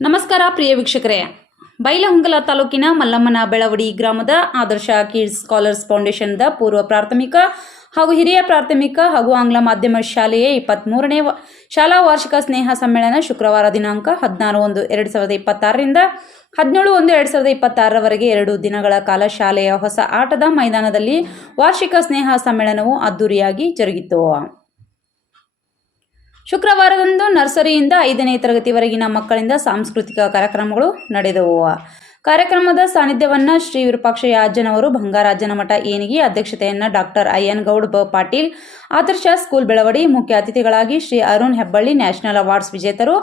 ನಮಸ್ಕಾರ ಪ್ರಿಯ ವೀಕ್ಷಕರೇ. ಬೈಲಹೊಂಗಲ ತಾಲೂಕಿನ ಮಲ್ಲಮ್ಮನ ಬೆಳವಡಿ ಗ್ರಾಮದ ಆದರ್ಶ ಕಿಡ್ಸ್ ಸ್ಕಾಲರ್ಸ್ ಫೌಂಡೇಶನ್ದ ಪೂರ್ವ ಪ್ರಾಥಮಿಕ ಹಾಗೂ ಹಿರಿಯ ಪ್ರಾಥಮಿಕ ಹಾಗೂ ಆಂಗ್ಲ ಮಾಧ್ಯಮ ಶಾಲೆಯ ಇಪ್ಪತ್ತ್ಮೂರನೇ ಶಾಲಾ ವಾರ್ಷಿಕ ಸ್ನೇಹ ಸಮ್ಮೇಳನ ಶುಕ್ರವಾರ ದಿನಾಂಕ ಹದಿನಾರು ಒಂದು ಎರಡು ಸಾವಿರದ ಇಪ್ಪತ್ತಾರರಿಂದ ಹದಿನೇಳು ಒಂದು ಎರಡು ಸಾವಿರದ ಇಪ್ಪತ್ತಾರರವರೆಗೆ ಎರಡು ದಿನಗಳ ಕಾಲ ಶಾಲೆಯ ಹೊಸ ಆಟದ ಮೈದಾನದಲ್ಲಿ ವಾರ್ಷಿಕ ಸ್ನೇಹ ಸಮ್ಮೇಳನವು ಅದ್ದೂರಿಯಾಗಿ ಜರುಗಿತು. ಶುಕ್ರವಾರದಂದು ನರ್ಸರಿಯಿಂದ ಐದನೇ ತರಗತಿವರೆಗಿನ ಮಕ್ಕಳಿಂದ ಸಾಂಸ್ಕೃತಿಕ ಕಾರ್ಯಕ್ರಮಗಳು ನಡೆದವು. ಕಾರ್ಯಕ್ರಮದ ಸಾನ್ನಿಧ್ಯವನ್ನು ಶ್ರೀ ವಿರೂಪಾಕ್ಷಯ್ಯ ಅಜ್ಜನವರು ಬಂಗಾರಾಜನ ಮಠ ಏನಿಗೆ ಅಧ್ಯಕ್ಷತೆಯನ್ನು ಡಾಕ್ಟರ್ ಅಯ್ಯನ್ ಗೌಡ್ ಬ. ಪಾಟೀಲ್, ಆದರ್ಶ ಸ್ಕೂಲ್ ಬೆಳವಡಿ ಮುಖ್ಯ ಅತಿಥಿಗಳಾಗಿ ಶ್ರೀ ಅರುಣ್ ಹೆಬ್ಬಳ್ಳಿ ನ್ಯಾಷನಲ್ ಅವಾರ್ಡ್ಸ್ ವಿಜೇತರು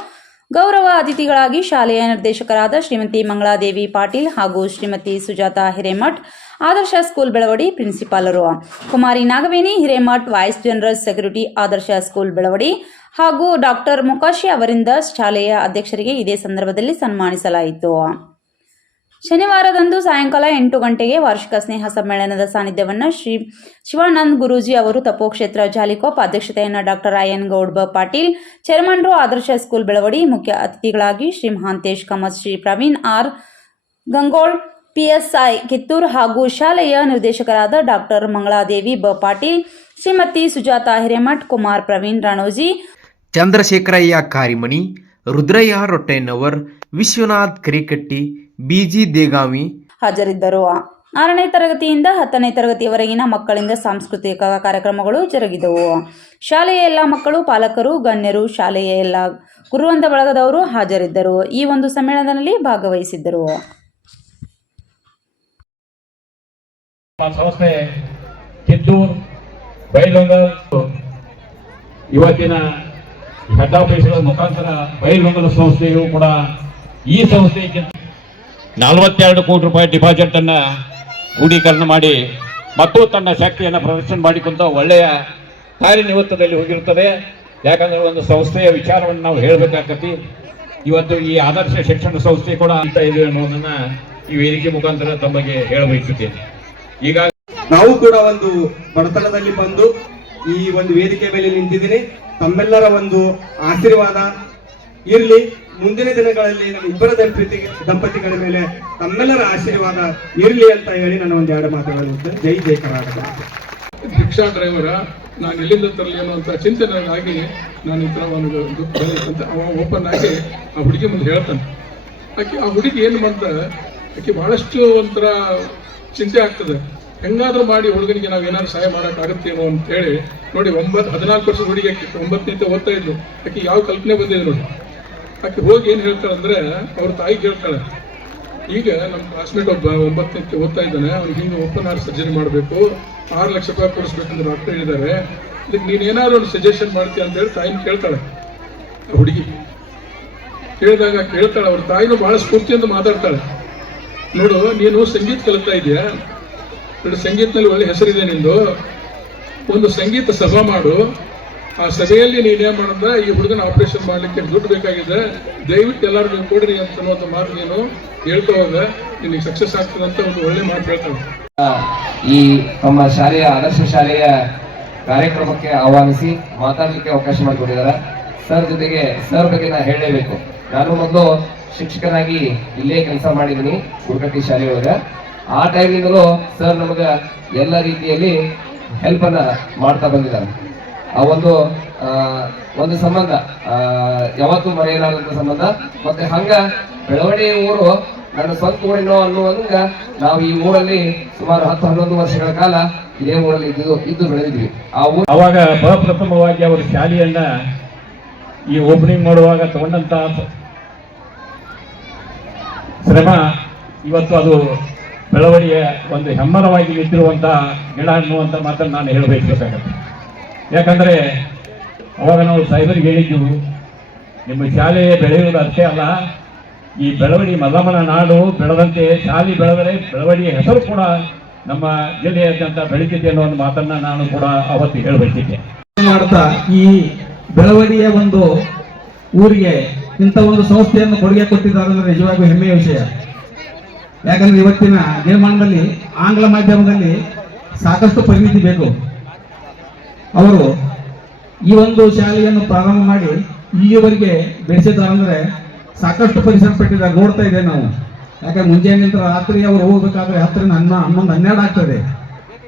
ಗೌರವ ಅತಿಥಿಗಳಾಗಿ ಶಾಲೆಯ ನಿರ್ದೇಶಕರಾದ ಶ್ರೀಮತಿ ಮಂಗಳಾದೇವಿ ಪಾಟೀಲ್ ಹಾಗೂ Shrimati Sujata Hiremath, Adarsh school Belawadi ಪ್ರಿನ್ಸಿಪಾಲರು Kumari Nagaveni Hiremath, vice general security Adarsh school Belavadi ಹಾಗೂ ಡಾಕ್ಟರ್ ಮುಕಾಶಿ ಅವರಿಂದ ಶಾಲೆಯ ಅಧ್ಯಕ್ಷರಿಗೆ ಇದೇ ಸಂದರ್ಭದಲ್ಲಿ ಸನ್ಮಾನಿಸಲಾಯಿತು. ಶನಿವಾರದಂದು ಸಾಯಂಕಾಲ ಎಂಟು ಗಂಟೆಗೆ ವಾರ್ಷಿಕ ಸ್ನೇಹ ಸಮ್ಮೇಳನದ ಸಾನ್ನಿಧ್ಯವನ್ನು ಶ್ರೀ ಶಿವಾನಂದ್ ಗುರೂಜಿ ಅವರು ತಪೋಕ್ಷೇತ್ರ ಜಾಲಿಕೋಪ್ ಅಧ್ಯಕ್ಷತೆಯನ್ನು ಡಾಕ್ಟರ್ ಆಯನ್ ಗೌಡ್ ಬ ಪಾಟೀಲ್, ಚೇರ್ಮನ್ರು ಆದರ್ಶ ಸ್ಕೂಲ್ ಬೆಳವಡಿ, ಮುಖ್ಯ ಅತಿಥಿಗಳಾಗಿ ಶ್ರೀ ಮಹಾಂತೇಶ್ ಕಮತ್ ಶ್ರೀ ಪ್ರವೀಣ್ ಆರ್ ಗಂಗೋಳ್, ಪಿಎಸ್ಐ ಕಿತ್ತೂರ್ ಹಾಗೂ ಶಾಲೆಯ ನಿರ್ದೇಶಕರಾದ ಡಾಕ್ಟರ್ ಮಂಗಳಾದೇವಿ ಬ ಪಾಟೀಲ್, ಶ್ರೀಮತಿ ಸುಜಾತ ಹಿರೇಮಠ್, ಕುಮಾರ್ ಪ್ರವೀಣ್ ರಾಣೋಜಿ, ಚಂದ್ರಶೇಖರಯ್ಯ ಕಾರಿಮಣಿ, ರುದ್ರಯ್ಯ ರೊಟ್ಟೆನವರ್, ವಿಶ್ವನಾಥ್ ಕರಿಕಟ್ಟಿ ಬಿಜಿ ದೇಗಾವಿ. ಹಾಜರಿದ್ದರು. ಆರನೇ ತರಗತಿಯಿಂದ ಹತ್ತನೇ ತರಗತಿಯವರೆಗಿನ ಮಕ್ಕಳಿಂದ ಸಾಂಸ್ಕೃತಿಕ ಕಾರ್ಯಕ್ರಮಗಳು ಜರುಗಿದವು. ಶಾಲೆಯ ಎಲ್ಲ ಮಕ್ಕಳು ಪಾಲಕರು ಗಣ್ಯರು ಶಾಲೆಯ ಎಲ್ಲ ಗುರುವಂತ ಬಳಗದವರು ಹಾಜರಿದ್ದರು. ಈ ಒಂದು ಸಮ್ಮೇಳನದಲ್ಲಿ ಭಾಗವಹಿಸಿದ್ದರು. ಸಂಸ್ಥೆ ಕಿತ್ತೂರ್ ಬೈಲೊಂಗಲ್ ಇವತ್ತಿನ ಹೆಡ್ ಆಫೀಸ್ಗಳ ಮುಖಾಂತರ ಬೈಲೊಂಗಲ ಸಂಸ್ಥೆಯು ಕೂಡ ಈ ಸಂಸ್ಥೆಗಿಂತ ನಲವತ್ತೆರಡು ಕೋಟಿ ರೂಪಾಯಿ ಡಿಪಾಸಿಟ್ ಅನ್ನ ಹೂಡೀಕರಣ ಮಾಡಿ ಮತ್ತು ತನ್ನ ಶಕ್ತಿಯನ್ನು ಪ್ರದರ್ಶನ ಮಾಡಿಕೊಂತ ಒಳ್ಳೆಯ ಕಾರ್ಯನಿವೃತ್ತದಲ್ಲಿ ಹೋಗಿರುತ್ತದೆ. ಯಾಕಂದ್ರೆ ಒಂದು ಸಂಸ್ಥೆಯ ವಿಚಾರವನ್ನು ನಾವು ಹೇಳಬೇಕಾಗತಿ ಇವತ್ತು ಈ ಆದರ್ಶ ಶಿಕ್ಷಣ ಸಂಸ್ಥೆ ಕೂಡ ಅಂತ ಇದೆ ಅನ್ನೋದನ್ನ ಈ ವೇದಿಕೆ ಮುಖಾಂತರ ತಮಗೆ ಹೇಳಬಯಸುತ್ತೇನೆ ಈಗ ನಾವು ಕೂಡ ಒಂದು ಬಡತನದಲ್ಲಿ ಬಂದು ಈ ಒಂದು ವೇದಿಕೆ ಮೇಲೆ ನಿಂತಿದ್ದೀನಿ. ತಮ್ಮೆಲ್ಲರ ಒಂದು ಆಶೀರ್ವಾದ ಇರ್ಲಿ. ಮುಂದಿನ ದಿನಗಳಲ್ಲಿ ನಮ್ಮ ಇಬ್ಬರ ದಂಪತಿ ದಂಪತಿಗಳ ಮೇಲೆ ತಮ್ಮೆಲ್ಲರ ಆಶೀರ್ವಾದ ಇರಲಿ ಅಂತ ಹೇಳಿ ನನ್ನ ಒಂದು ಎರಡು ಮಾತುಗಳನ್ನು. ಜೈ ಜೈ ಕರ್ನಾಟಕ ರಿಕ್ಷಾ ಡ್ರೈವರ ನಾನು ಎಲ್ಲಿಂದ ತರಲಿ ಅನ್ನುವಂಥ ಚಿಂತನೆಗಾಗಿ ನಾನು ಥರ ಒಂದು ಅಂತ ಅವ ಓಪನ್ ಆಗಿ ಆ ಹುಡುಗಿ ಮುಂದೆ ಹೇಳ್ತಾನೆ. ಆಕೆ ಆ ಹುಡುಗಿ ಏನು ಬಂತ ಆಕೆ ಬಹಳಷ್ಟು ಒಂಥರ ಚಿಂತೆ ಆಗ್ತದೆ. ಹೆಂಗಾದ್ರೂ ಮಾಡಿ ಹುಡುಗನಿಗೆ ನಾವು ಏನಾದ್ರು ಸಹಾಯ ಮಾಡೋಕ್ಕಾಗತ್ತೇನೋ ಅಂತ ಹೇಳಿ ನೋಡಿ ಒಂಬತ್ತು ಹದಿನಾಲ್ಕು ವರ್ಷದ ಹುಡುಗಿ ಆಕೆ, ಒಂಬತ್ತನೇ ಓದ್ತಾ ಇದ್ಲು. ಆಕೆ ಯಾವ ಕಲ್ಪನೆ ಬಂದಿದೆ ನೋಡಿ. ಆಕೆ ಹೋಗಿ ಏನು ಹೇಳ್ತಾಳೆ ಅಂದ್ರೆ, ಅವ್ರ ತಾಯಿ ಕೇಳ್ತಾಳೆ, ಈಗ ನಮ್ಮ ಕ್ಲಾಸ್ಮೇಟ್ ಒಬ್ಬ ಒಂಬತ್ತಕ್ಕೆ ಓದ್ತಾ ಇದ್ದಾನೆ, ಅವ್ನಿಗೆ ಹಿಂಗೆ ಓಪನ್ ಹಾರ್ಟ್ ಸರ್ಜರಿ ಮಾಡಬೇಕು, ಆರು ಲಕ್ಷ ರೂಪಾಯಿ ಕೊಡಿಸ್ಬೇಕಂತ ಡಾಕ್ಟರ್ ಹೇಳಿದ್ದಾರೆ, ಇದಕ್ಕೆ ನೀನು ಏನಾದ್ರು ಒಂದು ಸಜೆಷನ್ ಮಾಡ್ತೀಯ ಅಂತ ಹೇಳಿ ತಾಯಿನ ಕೇಳ್ತಾಳೆ. ಹುಡುಗಿ ಕೇಳಿದಾಗ ಕೇಳ್ತಾಳೆ, ಅವ್ರ ತಾಯಿನೂ ಬಹಳ ಸ್ಫೂರ್ತಿಯಿಂದ ಮಾತಾಡ್ತಾಳೆ. ನೋಡು, ನೀನು ಸಂಗೀತ ಕಲಿತಾ ಇದೆಯಾ ನೋಡು, ಸಂಗೀತದಲ್ಲಿ ಒಳ್ಳೆ ಹೆಸರಿದೆ ನಿಂದು. ಒಂದು ಸಂಗೀತ ಸಭಾ ಮಾಡು ಆ ಸಭೆಯಲ್ಲಿ ನೀನೇನ್ ಮಾಡಂದ ಈ ಹುಡುಗನ ಆಪರೇಷನ್ ಮಾಡ್ಲಿಕ್ಕೆ ದುಡ್ಡು ಬೇಕಾಗಿದೆ. ದಯವಿಟ್ಟು ಎಲ್ಲರೂ ನೀವು ಕೊಡ್ರಿ ಅಂತ ಅನ್ನುವಂಥ ಮಾತು ನೀನು ಹೇಳ್ತಾ ಹೋಗ ನಿನಗೆ ಸಕ್ಸಸ್ ಆಗ್ತದೆ ಅಂತ ಒಂದು ಒಳ್ಳೆ ಮಾತು ಹೇಳ್ತಾನೆ ಈ ನಮ್ಮ ಶಾಲೆಯ ಆದರ್ಶ ಶಾಲೆಯ ಕಾರ್ಯಕ್ರಮಕ್ಕೆ ಆಹ್ವಾನಿಸಿ ಮಾತಾಡಲಿಕ್ಕೆ ಅವಕಾಶ ಮಾಡಿಕೊಟ್ಟಿದ್ದಾರೆ. ಸರ್ ಜೊತೆಗೆ, ಸರ್ ಬಗ್ಗೆ ನಾನು ಹೇಳಲೇಬೇಕು. ನಾನು ಮೊದಲು ಶಿಕ್ಷಕನಾಗಿ ಇಲ್ಲೇ ಕೆಲಸ ಮಾಡಿದ್ದೀನಿ ಗುರುಕಟ್ಟಿ ಶಾಲೆಯೊಳಗೆ. ಆ ಟೈಮಿಂದಲೂ ಸರ್ ನಮಗೆ ಎಲ್ಲ ರೀತಿಯಲ್ಲಿ ಹೆಲ್ಪನ್ನು ಮಾಡ್ತಾ ಬಂದಿದ್ದಾರೆ. ಆ ಒಂದು ಒಂದು ಸಂಬಂಧ ಯಾವತ್ತು ಮರೆಯಲಾದಂತ ಸಂಬಂಧ. ಮತ್ತೆ ಹಂಗ ಬೆಳವಡಿ ಊರು ನನ್ನ ಸ್ವಂತ ಊರಿನೋ ಅನ್ನುವಂಗ ನಾವು ಈ ಊರಲ್ಲಿ ಸುಮಾರು ಹತ್ತು, ಹನ್ನೊಂದು ವರ್ಷಗಳ ಕಾಲ ಇದೇ ಊರಲ್ಲಿ ಇದ್ದು ಇದ್ದು ಬೆಳೆದಿದ್ವಿ. ಆ ಊರು ಅವಾಗ ಪ್ರಪ್ರಥಮವಾಗಿ ಅವರು ಶಾಲೆಯನ್ನ ಈ ಓಪನಿಂಗ್ ಮಾಡುವಾಗ ತಗೊಂಡಂತ ಶ್ರಮ, ಇವತ್ತು ಅದು ಬೆಳವಣಿಗೆ ಒಂದು ಹೆಮ್ಮರವಾಗಿ ನಿಂತಿರುವಂತಹ ಗಿಡ ಅನ್ನುವಂಥ ಮಾತನ್ನು ನಾನು ಹೇಳಬೇಕಾಗತ್ತೆ ಯಾಕಂದ್ರೆ ಅವಾಗ ನಾವು ಸೈಬರ್ಗೆ ಹೇಳಿದ್ದೆವು ನಿಮ್ಮ ಶಾಲೆ ಬೆಳೆಯುವುದು ಅಷ್ಟೇ ಅಲ್ಲ. ಈ ಬೆಳವಣಿಗೆ ಮಲ್ಲಮ್ಮನ ನಾಡು ಬೆಳೆದಂತೆ ಶಾಲೆ ಬೆಳೆದರೆ ಬೆಳವಣಿಗೆ ಹೆಸರು ಕೂಡ ನಮ್ಮ ಜಿಲ್ಲೆಯಾದ್ಯಂತ ಬೆಳೀತಿದೆ ಅನ್ನೋ ಒಂದು ಮಾತನ್ನ ನಾನು ಕೂಡ ಅವತ್ತು ಹೇಳಬೇಕಿದ್ದೆ ಮಾಡ್ತಾ, ಈ ಬೆಳವಣಿಗೆಯ ಒಂದು ಊರಿಗೆ ಇಂಥ ಒಂದು ಸಂಸ್ಥೆಯನ್ನು ಕೊಡುಗೆ ಕೊಟ್ಟಿದ್ದಾರೆ ಅಂದರೆ ನಿಜವಾಗಿಯೂ ಹೆಮ್ಮೆಯ ವಿಷಯ. ಯಾಕಂದ್ರೆ ಇವತ್ತಿನ ನಿರ್ಮಾಣದಲ್ಲಿ, ಆಂಗ್ಲ ಮಾಧ್ಯಮದಲ್ಲಿ ಸಾಕಷ್ಟು ಪರಿಣಿತಿ ಬೇಕು. ಅವರು ಈ ಒಂದು ಶಾಲೆಯನ್ನು ಪ್ರಾರಂಭ ಮಾಡಿ ಇಲ್ಲಿಯವರೆಗೆ ಬೆಳೆಸಿದ್ದಾರೆ ಅಂದ್ರೆ ಸಾಕಷ್ಟು ಪರಿಶ್ರಮ ಪಟ್ಟಿದ್ದಾರೆ, ನೋಡ್ತಾ ಇದ್ದೇವೆ ನಾವು. ಯಾಕಂದ್ರೆ ಮುಂಜಾನೆ ರಾತ್ರಿ ಅವರು ಹೋಗ್ಬೇಕಾದ್ರೆ ಹತ್ತರಿಂದ ಹನ್ನ ಹನ್ನೊಂದು ಹನ್ನೆರಡು ಆಗ್ತದೆ.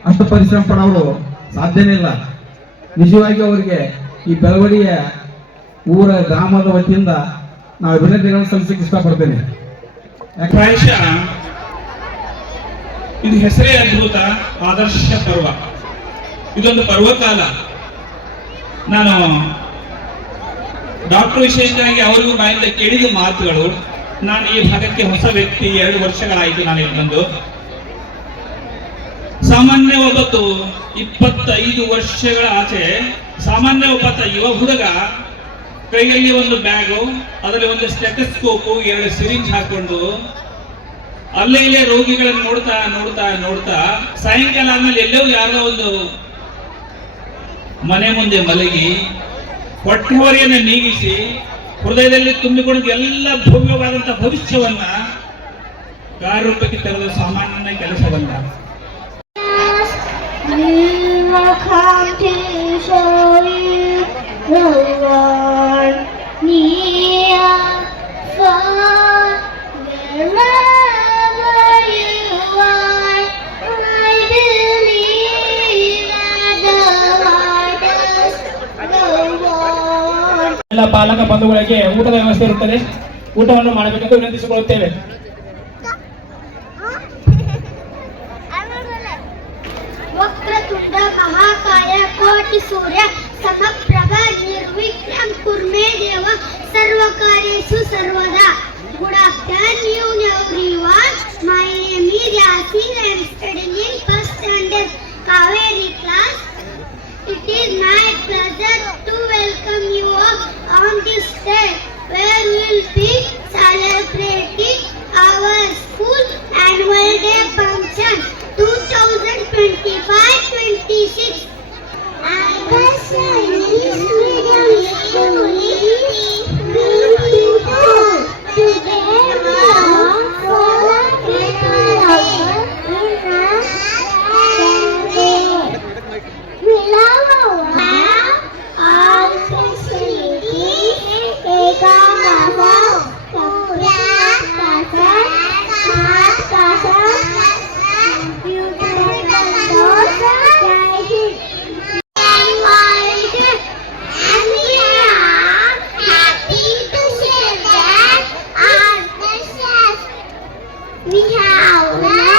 ಅಷ್ಟು ಪರಿಶ್ರಮ ಪಡೋರು ಸಾಧ್ಯನೇ ಇಲ್ಲ. ನಿಜವಾಗಿ ಅವರಿಗೆ ಈ ಬೆಳವಡಿಯ ಊರ ಗ್ರಾಮದ ವತಿಯಿಂದ ನಾವು ಅಭಿನಂದನೆಗಳನ್ನು ಸಲ್ಲಿಸಕ್ಕೆ ಇಷ್ಟಪಡ್ತೇನೆ. ಯಾಕೆ ಇದು ಹೆಸರೇ ಅದ್ಭುತ, ಆದರ್ಶ ಪರ್ವ. ಇದೊಂದು ಪರ್ವಕಾಲ. ನಾನು ಡಾಕ್ಟರ್ ವಿಶೇಷವಾಗಿ ಅವರಿಗೂ ಬಾಯಿಂದ ಕೇಳಿದ ಮಾತುಗಳು, ನಾನು ಈ ಭಾಗಕ್ಕೆ ಹೊಸ ವ್ಯಕ್ತಿ ಎರಡು ವರ್ಷಗಳಾಯಿತು ನಾನು ಇಲ್ಲಿ ಬಂದು. ಸಾಮಾನ್ಯ ಒಬ್ಬತ್ತು ಇಪ್ಪತ್ತೈದು ವರ್ಷಗಳ ಆಚೆ, ಸಾಮಾನ್ಯ ಒಬ್ಬತ್ತ ಯುವ ಹುಡುಗ ಕೈಯಲ್ಲಿ ಒಂದು ಬ್ಯಾಗು, ಅದರಲ್ಲಿ ಒಂದು ಸ್ಟೆಟಸ್ಕೋಪು ಎರಡು ಸಿರಿಂಜ್ ಹಾಕೊಂಡು ಅಲ್ಲೇ ಇಲ್ಲೇ ರೋಗಿಗಳನ್ನು ನೋಡ್ತಾ ನೋಡ್ತಾ ನೋಡ್ತಾ ಸಾಯಂಕಾಲ ಆದ್ಮೇಲೆ ಎಲ್ಲೋ ಯಾರೋ ಒಂದು ಮನೆ ಮುಂದೆ ಮಲಗಿ ಹೊಟ್ಟೆವರಿಯನ್ನು ನೀಗಿಸಿ ಹೃದಯದಲ್ಲಿ ತುಂಬಿಕೊಂಡು ಎಲ್ಲ ಭವ್ಯವಾದಂತ ಭವಿಷ್ಯವನ್ನ ಕಾರ್ಯರೂಪಕ್ಕೆ ತರಲು ಸಾಮಾನ್ಯ ಕೆಲಸವಲ್ಲ come ಎಲ್ಲ ಪಾಲಕ ಬಂಧುಗಳಿಗೆ ಊಟದ ವ್ಯವಸ್ಥೆ ಇರುತ್ತದೆ. ಊಟವನ್ನು ಮಾಡಬೇಕೆಂದು ವಿನಂತಿಸಿಕೊಳ್ಳುತ್ತೇವೆ. ವಕ್ರತುಂಡ ಮಹಾಕಾಯ ಕೋಟಿ ಸೂರ್ಯ ಸಮಪ್ರಭ ನಿರ್ವಿಕ್ರಮ್ ಕುರ್ಮೇ ದೇವ ಸರ್ವಕಾರ್ಯೇಶು ಸರ್ವದಾ. Bye.